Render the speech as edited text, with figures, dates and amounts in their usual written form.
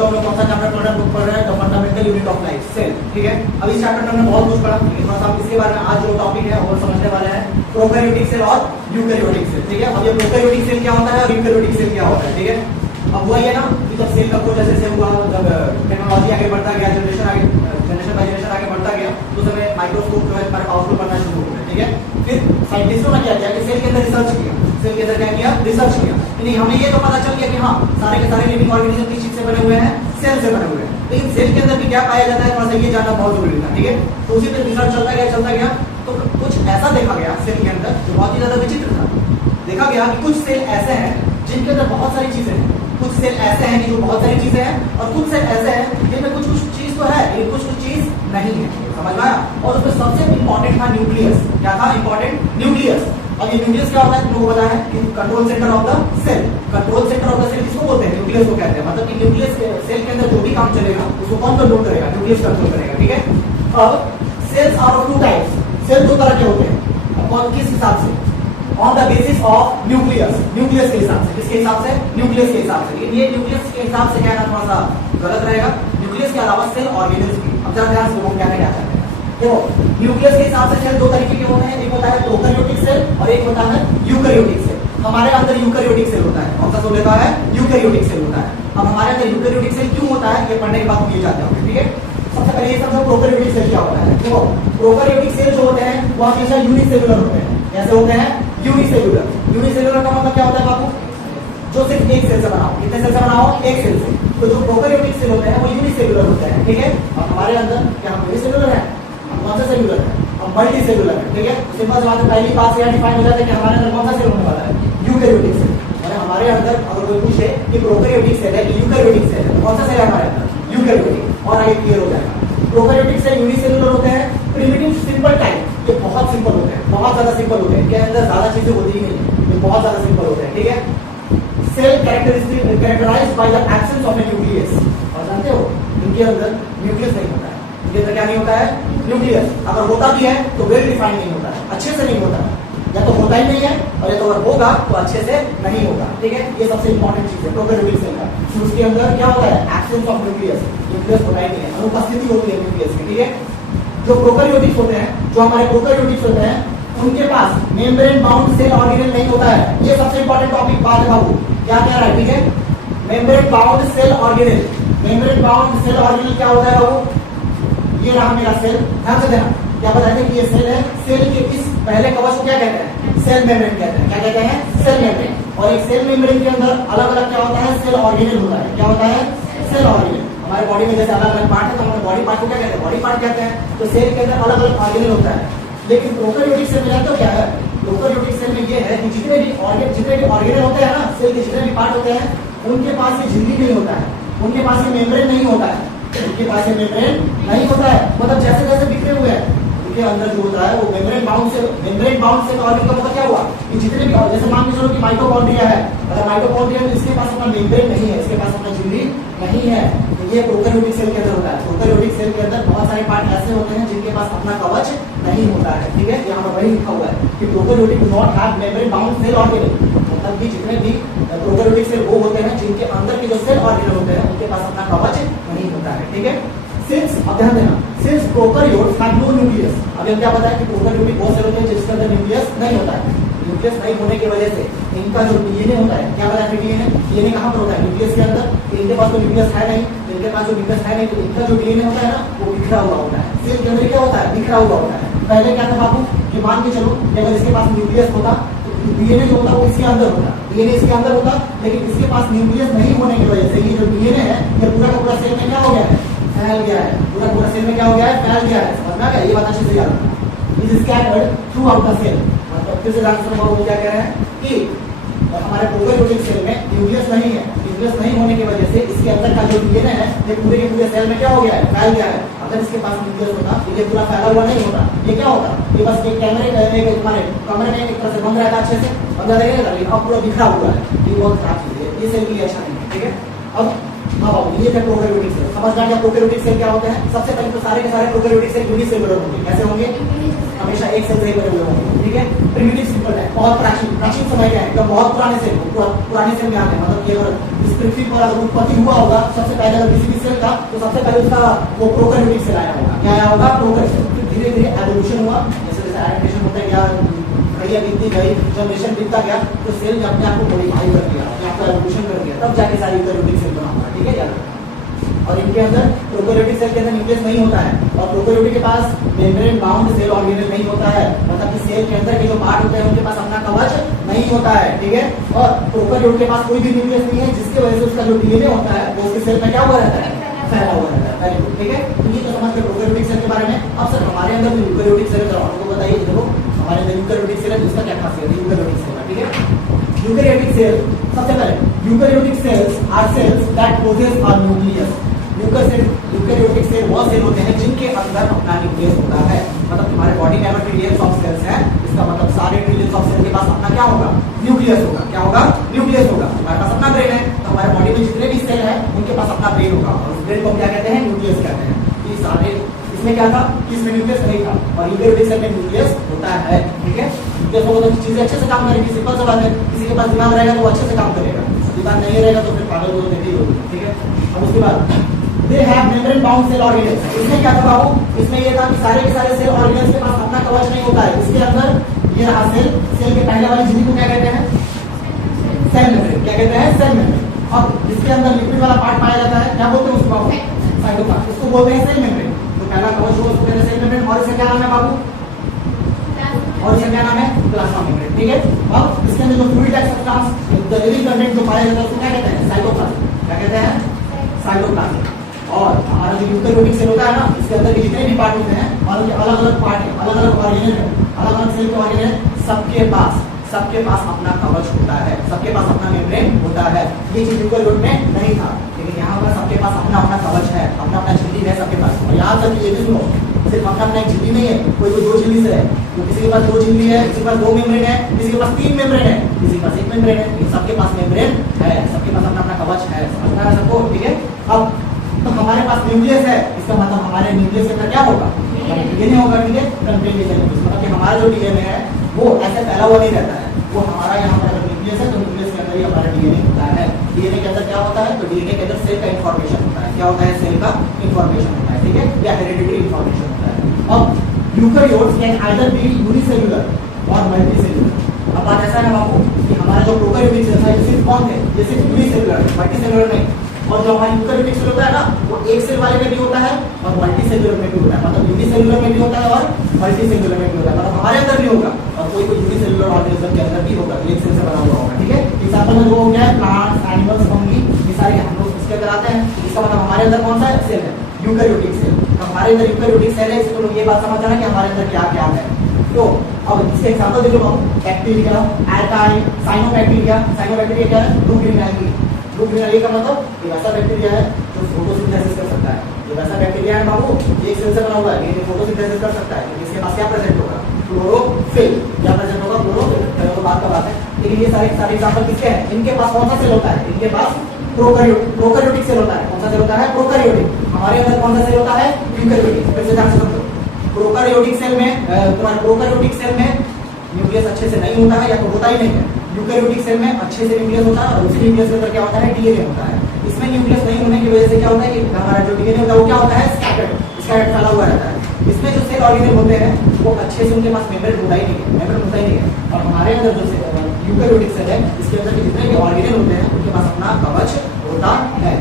बच्चों हम लोग कौन सा चैप्टर पढ़ रहे हैं? The fundamental unit of life, cell. ठीक है, अब इस चैप्टर में हमने बहुत कुछ पढ़ा, लेकिन थोड़ा सा इसके बारे में आज जो टॉपिक है वो समझने वाले हैं, प्रोकैरियोटिक सेल और यूकैरियोटिक सेल। ठीक है, अब ये प्रोकैरियोटिक सेल क्या होता है और यूकैरियोटिक सेल क्या होता है? ठीक है, अब हुआ ये ना कि जब सेल का कोड जैसे हुआ, जब टेक्नोलॉजी आगे बढ़ता गया, जनरेशन बाय जनरेशन आगे बढ़ता गया, तो समय माइक्रोस्कोप जो है पावरफुल बनना शुरू हो गया। ठीक है, फिर साइंटिस्टों ने क्या किया कि सेल के अंदर रिसर्च किया, सेल के अंदर क्या किया? रिसर्च किया। नहीं, हमें ये तो पता चल गया कि हाँ सारे के सारे लिविंग ऑर्गेनिज्म किस चीज से बने हुए हैं? सेल से बने हुए हैं, लेकिन सेल के अंदर भी क्या पाया जाता है थोड़ा सा ये जानना बहुत जरूरी था। ठीक है, तो उसी पे रिसर्च चलता गया, तो कुछ ऐसा देखा गया सेल के अंदर जो बहुत ही ज्यादा विचित्र था। देखा गया कि कुछ सेल ऐसे हैं जिनके अंदर बहुत सारी चीजें हैं, कुछ सेल ऐसे हैं कि जो बहुत सारी चीजें हैं, और कुछ सेल ऐसे हैं जिनमें कुछ चीज तो है लेकिन कुछ चीज नहीं है। समझ में आया? और उसमें सबसे इंपॉर्टेंट था न्यूक्लियस। क्या था इंपॉर्टेंट? न्यूक्लियस। अब ये न्यूक्लियस क्या होता है तुमको पता है कि control centre of the cell. Control centre of the cell किसको बोलते हैं? न्यूक्लियस को कहते हैं। मतलब कि न्यूक्लियस सेल के अंदर जो भी काम चलेगा उसको कौन कंट्रोल करेगा? न्यूक्लियस कंट्रोल करेगा। ठीक है, अब cells are of two types, cell दो तरह के होते हैं। कौन किस हिसाब से? On the basis of nucleus, nucleus के हिसाब से। किसके हिसाब से? न्यूक्लियस के हिसाब से। ये न्यूक्लियस के हिसाब से क्या है, थोड़ा सा गलत रहेगा। न्यूक्लियस के अलावा सेल ऑर्गेनिल्स भी। अब जरा ध्यान से हम क्या चाहते हैं। देखो, न्यूक्लियस के हिसाब से सेल दो तरीके के होते हैं, एक होता है प्रोकैरियोटिक सेल और एक होता है यूकैरियोटिक सेल। हमारे अंदर यूकैरियोटिक सेल होता है। कौन सा सेल होता है? यूकैरियोटिक सेल होता है। अब हमारे अंदर यूकैरियोटिक सेल क्यों होता है ये पढ़ने के बाद हम ये जानते होंगे। ठीक है, सबसे पहले ये समझो प्रोकैरियोटिक सेल क्या होता है। देखो, प्रोकैरियोटिक सेल जो होते हैं वो हमेशा यूनिसेलुलर होते हैं। कैसे होते हैं? यूनिसेलुलर। यूनिसेलुलर का मतलब क्या होता है बाबू? जो सिर्फ एक सेल से बना हो। कितने सेल से बना हो? एक सेल से। तो जो प्रोकैरियोटिक सेल होते हैं वो यूनिसेलुलर होते हैं। ठीक है, और हमारे अंदर क्या हम यूनिसेलुलर है? हम कौन सा सेलुलर है? हम मल्टी सेलुलर है। ठीक है, तो सिंपल सी बात है, पहली बात से डिफाइन हो जाता है कि हमारे अंदर कौन सा सेल होने वाला है? Eukaryotic cell. और हमारे अंदर अगर कोई पूछे कि प्रोकैरियोटिक सेल है कि यूकैरियोटिक सेल है, तो कौन सा सेल है हमारे अंदर? यूकैरियोटिक। और आगे क्लियर हो जाएगा। प्रोकैरियोटिक सेल यूनिसेलुलर होते हैं, प्रिमिटिव सिंपल टाइप। ये बहुत सिंपल होते हैं, बहुत ज्यादा सिंपल होते हैं, इनके अंदर ज्यादा चीजें होती ही नहीं, ये बहुत ज्यादा सिंपल होते हैं। ठीक है, cell characterised by the absence of a nucleus. और जानते हो इनके अंदर न्यूक्लियस नहीं होता है। इनके अंदर क्या नहीं होता है? न्यूक्लियस। अगर होता भी है तो वेल डिफाइंड नहीं होता है, अच्छे से नहीं होता है। या तो होता ही नहीं है, और या तो अगर होगा तो अच्छे से नहीं होगा। ठीक है, ये सबसे इंपॉर्टेंट चीज है प्रोकैरियोटिक सेल का। तो उसके अंदर क्या होता है? Absence of nucleus. न्यूक्लियस होता ही नहीं है, अनुपस्थिति होती है न्यूक्लियस की। ठीक है, जो प्रोकैरियोटिक्स होते हैं, जो हमारे प्रोकैरियोटिक्स होते हैं, उनके पास मेम्ब्रेन बाउंड सेल ऑर्गेनेल नहीं होता है। ये सबसे इंपॉर्टेंट टॉपिक बात है बाबू। क्या कह रहा है? ठीक है, membrane bound cell organelle. Membrane bound cell organelle क्या होता है बाबू? ये रहा मेरा सेल, ध्यान से देना। क्या बताते हैं कि ये सेल है, सेल के इस पहले कवच को क्या कहते हैं? सेल मेम्ब्रेन कहते हैं। क्या कहते हैं? Cell membrane. और एक सेल मेम्ब्रेन के अंदर अलग अलग क्या होता है? सेल ऑर्गेनेल होता है। क्या होता है? Cell organelle. हमारे बॉडी में जैसे अलग अलग पार्ट है, तो हम बॉडी पार्ट को क्या कहते हैं? बॉडी पार्ट कहते हैं। तो सेल के अंदर अलग अलग ऑर्गेनेल होता है। लेकिन प्रोकैरियोटिक सेल में तो क्या है? प्रोकैरियोटिक सेल में ये है कि जितने भी ऑर्गेनेल होते हैं ना, सेल के जितने भी पार्ट होते हैं, उनके पास ये झिल्ली नहीं होता है, उनके पास ये मेम्ब्रेन नहीं होता है, उनके पास ये मेम्ब्रेन नहीं होता है। मतलब जैसे जैसे बिखरे हुए हैं, उनके अंदर जो होता है वो मेम्ब्रेन बाउंड सेल ऑर्गेनेल का मतलब क्या हुआ कि जितने भी, जैसे मान के चलो कि माइटोकॉन्ड्रिया है, अगर माइटोकॉन्ड्रिया में इसके पास अपना मेम्ब्रेन नहीं है, इसके पास अपना झिल्ली नहीं है, तो ये प्रोकैरियोटिक सेल के अंदर होता है। प्रोकैरियोटिक सेल के अंदर बहुत सारे पार्ट ऐसे होते हैं जिनके पास अपना कवच नहीं होता है। ठीक है, यहाँ पर वही लिखा हुआ है कि prokaryotic do not have membrane bound cell organelle. मतलब कि जितने भी प्रोकैरियोटिक सेल वो होते हैं जिनके अंदर के जो सेल ऑर्गेनेल होते हैं उनके पास अपना कवच नहीं होता है। ठीक है, सिंस, अब ध्यान देना, since prokaryotes have no nucleus. अब हम क्या पता है कि प्रोकैरियोटिक बहुत से होते हैं जिसके अंदर न्यूक्लियस नहीं होता है। न्यूक्लियस नहीं होने की वजह से इनका जो डीएनए होता है, क्या पता है डीएनए कहाँ पर होता है? न्यूक्लियस के अंदर। इनके पास तो न्यूक्लियस है नहीं, इनके पास जो न्यूक्लियस है नहीं, तो इनका जो डीएनए होता है ना वो बिखरा हुआ होता है। सेल के अंदर क्या होता है? बिखरा हुआ होता है। पहले क्या था बाबू कि मान के चलो कि अगर इसके पास न्यूक्लियस होता तो डीएनए जो होता वो इसके अंदर होता, डीएनए इसके अंदर होता, लेकिन इसके पास न्यूक्लियस नहीं होने की वजह से ये जो डीएनए है ये पूरा का पूरा सेल में क्या हो गया है? फैल गया है। पूरा सेल में क्या हो गया है? फैल गया है। समझ में आ गया? ये बात अच्छे से याद रखना। Is scattered throughout the cell. मतलब फिर से ध्यान से वो क्या कह रहे हैं कि हमारे प्रोकैरियोटिक सेल में न्यूक्लियस नहीं है। न्यूक्लियस नहीं होने की वजह से इसके अंदर का जो डीएनए है ये पूरे के पूरे सेल में क्या हो गया है? फैल गया है। अगर इसके पास न्यूक्लियस होता ये पूरा फैला हुआ नहीं होता, ये क्या होता? ये बस एक कैमरे हमारे कमरे में एक तरह से बंद रहता, अच्छे से बंद रहेगा, लेकिन अब पूरा बिखरा हुआ है। ये बहुत खराब चीज है, ये सेल के लिए अच्छा नहीं है। ठीक है, अब हाँ बाबू, ये थे प्रोकैरियोटिक सेल। समझ में आ गया प्रोकैरियोटिक सेल क्या होते हैं? सबसे पहले तो सारे के सारे प्रोकैरियोटिक सेल यूनिसेलुलर होंगे। कैसे होंगे? हमेशा एक सेल से ही बने हुए होंगे, ठीक है। प्रिमिटिव सिंपल है, बहुत प्राचीन समय का है, बहुत पुराने सेल, पुराने सेल में आते हैं। मतलब ये इस पृथ्वी पर अगर उत्पत्ति हुआ होगा सबसे पहले अगर किसी भी सेल का, तो सबसे पहले उसका वो प्रोकैरियोटिक सेल आया होगा। क्या आया होगा? प्रोकैरियोटिक। फिर धीरे धीरे एवोल्यूशन हुआ, जैसे जैसे एडेप्टेशन होता गया, प्रक्रिया बीतती गई, जनरेशन बीतता गया, तो सेल ने अपने आप को मॉडिफाई कर दिया, अपने आप को एवोल्यूशन कर दिया, तब जाके सारी यूकैरियोटिक सेल बना हुआ, ठीक है यार। और इनके अंदर प्रोकैरियोटिक सेल के अंदर न्यूक्लियस नहीं होता है, और प्रोकैरियोटिक के पास मेम्ब्रेन बाउंड सेल ऑर्गेनेल नहीं होता है। मतलब कि सेल के अंदर के जो पार्ट होते हैं उनके पास अपना कवच नहीं होता है, ठीक है। और प्रोकैरियोट के पास कोई भी न्यूक्लियस नहीं है, जिसकी वजह से उसका जो डीएनए होता है वो उसके सेल में क्या हुआ रहता है? फैला हुआ रहता है, ठीक है। तो ये तो समझ गए प्रोकैरियोटिक सेल के बारे में। अब सर हमारे अंदर जो यूकैरियोटिक सेल है आपको बताइए, देखो हमारे अंदर यूकैरियोटिक सेल है, जिसका क्या खासियत है यूकैरियोटिक सेल, ठीक है। यूकैरियोटिक सेल, सबसे पहले eukaryotic cells are cells that possess a nucleus. Eukaryotic cell वो सेल होते हैं जिनके अंदर अपना न्यूक्लियस होता है। मतलब तुम्हारे बॉडी में अगर ट्रिलियंस ऑफ सेल्स हैं, इसका मतलब सारे ट्रिलियंस ऑफ सेल के पास अपना क्या होगा? न्यूक्लियस होगा। क्या होगा? न्यूक्लियस होगा। हमारे पास अपना ब्रेन है, तो हमारे बॉडी में जितने भी सेल हैं उनके पास अपना ब्रेन होगा, और उस ब्रेन को क्या कहते हैं? न्यूक्लियस कहते हैं। ये सारे इसमें क्या था? इसमें न्यूक्लियस नहीं था, और यूकैरियोटिक सेल में न्यूक्लियस होता है, ठीक है। न्यूक्लियस होगा तो चीजें अच्छे से काम करेगी, सिंपल सा बात है। किसी के पास दिमाग रहेगा तो वो अच्छे से काम करेगा, दिमाग नहीं रहेगा तो फिर पागल हो जाएगी, ठीक है। अब उसके बाद they have membrane bound cell organelles। इसमें क्या था बाबू? इसमें ये था कि सारे के सारे सेल ऑर्गेनेल्स के पास अपना कवच नहीं होता है। इसके अंदर ये रहा सेल, सेल के पहले वाली झिल्ली को क्या कहते हैं? Cell membrane. क्या कहते हैं? Cell membrane. अब इसके अंदर लिक्विड वाला पार्ट पाया जाता है, क्या बोलते हैं उसको बाबू? साइटोप्लाज्म। इसको बोलते हैं सेल मेम्ब्रेन। तो पहला कवच होगा उसको कहते हैं सेल मेम्ब्रेन, और इसका क्या नाम है बाबू? और इसका क्या नाम है? प्लाज्मा मेम्ब्रेन, ठीक है। अब इसके अंदर जो fluid like substance, the living content जो पाया जाता है उसको क्या कहते हैं? साइटोप्लाज्म। क्या कहते हैं? साइटोप्लाज्म। और हमारा जो यूकैरियोटिक सेल होता है ना, इसके अंदर के जितने भी पार्ट होते हैं और उनके अलग अलग पार्ट है, अलग अलग ऑर्गेनेल है, अलग अलग सेल के ऑर्गेनेल, सबके पास अपना कवच होता है, सबके पास अपना मेम्ब्रेन होता है। ये चीज यूकैरियोट में नहीं था, लेकिन यहाँ पर सबके पास अपना अपना कवच है, अपना अपना झिल्ली है सबके पास। और यहाँ तक ये भी सुनो, सिर्फ अपना अपना एक झिल्ली नहीं है, कोई कोई दो झिल्ली से है, तो किसी के पास दो झिल्ली है, किसी के पास दो मेम्ब्रेन है, किसी के पास तीन मेम्ब्रेन है, किसी के पास एक मेम्ब्रेन है। सबके पास मेम्ब्रेन है, सबके पास अपना अपना कवच है। समझना है सबको, ठीक है। अब तो हमारे पास न्यूक्लियस है, इसका मतलब हमारे न्यूक्लियस के अंदर क्या होगा? डीएनए होगा, ठीक है। कंटेंट मतलब कि हमारा जो डीएनए है वो ऐसे फैला हुआ नहीं रहता है, वो हमारा यहाँ पर अगर न्यूक्लियस है तो न्यूक्लियस के अंदर ही हमारा डीएनए होता है। डीएनए के अंदर क्या होता है? तो डीएनए के अंदर सेल का इंफॉर्मेशन होता है। क्या होता है? सेल का इंफॉर्मेशन होता है, ठीक है, या हेरिडिटरी इंफॉर्मेशन होता है। अब eukaryotes can either be unicellular और मल्टीसेल्युलर। अब बात ऐसा है ना बाबू कि हमारा जो प्रोकैरियोटिक सेल है ये सिर्फ कौन थे? ये सिर्फ यूनिसेल्युलर है, मल्टीसेल्युलर नहीं। और जो हमारा यूकैरियोटिक सेल होता है ना, वो एक सेल वाले में भी होता है और मल्टीसेल्युलर में भी होता है। मतलब यूनिसेल्युलर में भी होता है और मल्टीसेल्युलर में भी होता है। मतलब हमारे अंदर भी होगा और कोई कोई यूनिसेल्युलर ऑर्गेनिज्म के अंदर भी होगा, एक सेल से बना हुआ होगा, ठीक है। एग्जांपल में जो हो गया है प्लांट्स, एनिमल्स, फंगी, ये सारे हम लोग इसके अंदर आते हैं। इसका मतलब हमारे अंदर कौन सा सेल है? Eukaryotic cell. तो हमारे अंदर यूकैरियोटिक सेल है, इससे तो लोग ये बात समझ जाना कि हमारे अंदर क्या क्या है। तो अब इसके एग्जांपल देखो हम, बैक्टीरिया, एल्काई, साइनोबैक्टीरिया। साइनोबैक्टीरिया क्या है? Blue green algae. Blue green algae का मतलब ये वैसा बैक्टीरिया है जो फोटोसिंथेसिस कर सकता है। ये वैसा बैक्टीरिया है बाबू, एक सेल से बना हुआ है, ये फोटोसिंथेसिस कर सकता है। लेकिन इसके पास क्या प्रेजेंट होगा? क्लोरोफिल। क्या प्रेजेंट होगा? क्लोरोफिल। तो बात का बात है, लेकिन ये सारे एग्जांपल किसके हैं? इनके पास कौन सा सेल होता है? इनके पास प्रोकैरियोटिक सेल होता है। कौन सा सेल होता है? प्रोकैरियोटिक। हमारे अंदर कौन सा सेल होता है? यूकैरियोटिक। फिर से ध्यान से समझो, प्रोकैरियोटिक सेल में तुम्हारे प्रोकैरियोटिक सेल में न्यूक्लियस अच्छे से नहीं होता है या तो होता ही नहीं है। यूकैरियोटिक सेल में अच्छे से न्यूक्लियस होता है और उसी न्यूक्लियस के अंदर क्या होता है? डीएनए होता है। इसमें न्यूक्लियस नहीं होने की वजह से क्या होता है कि हमारा जो डीएनए होता है वो क्या होता है? स्कैटर्ड फैला हुआ रहता है। इसमें जो सेल ऑर्गेनेल होते हैं वो अच्छे से उनके पास मेम्ब्रेन होता ही नहीं है, मेम्ब्रेन होता ही नहीं है। और हमारे अंदर जो यूकैरियोटिक सेल है इसके अंदर जितने भी ऑर्गेनेल होते हैं उनके पास अपना कवच होता है।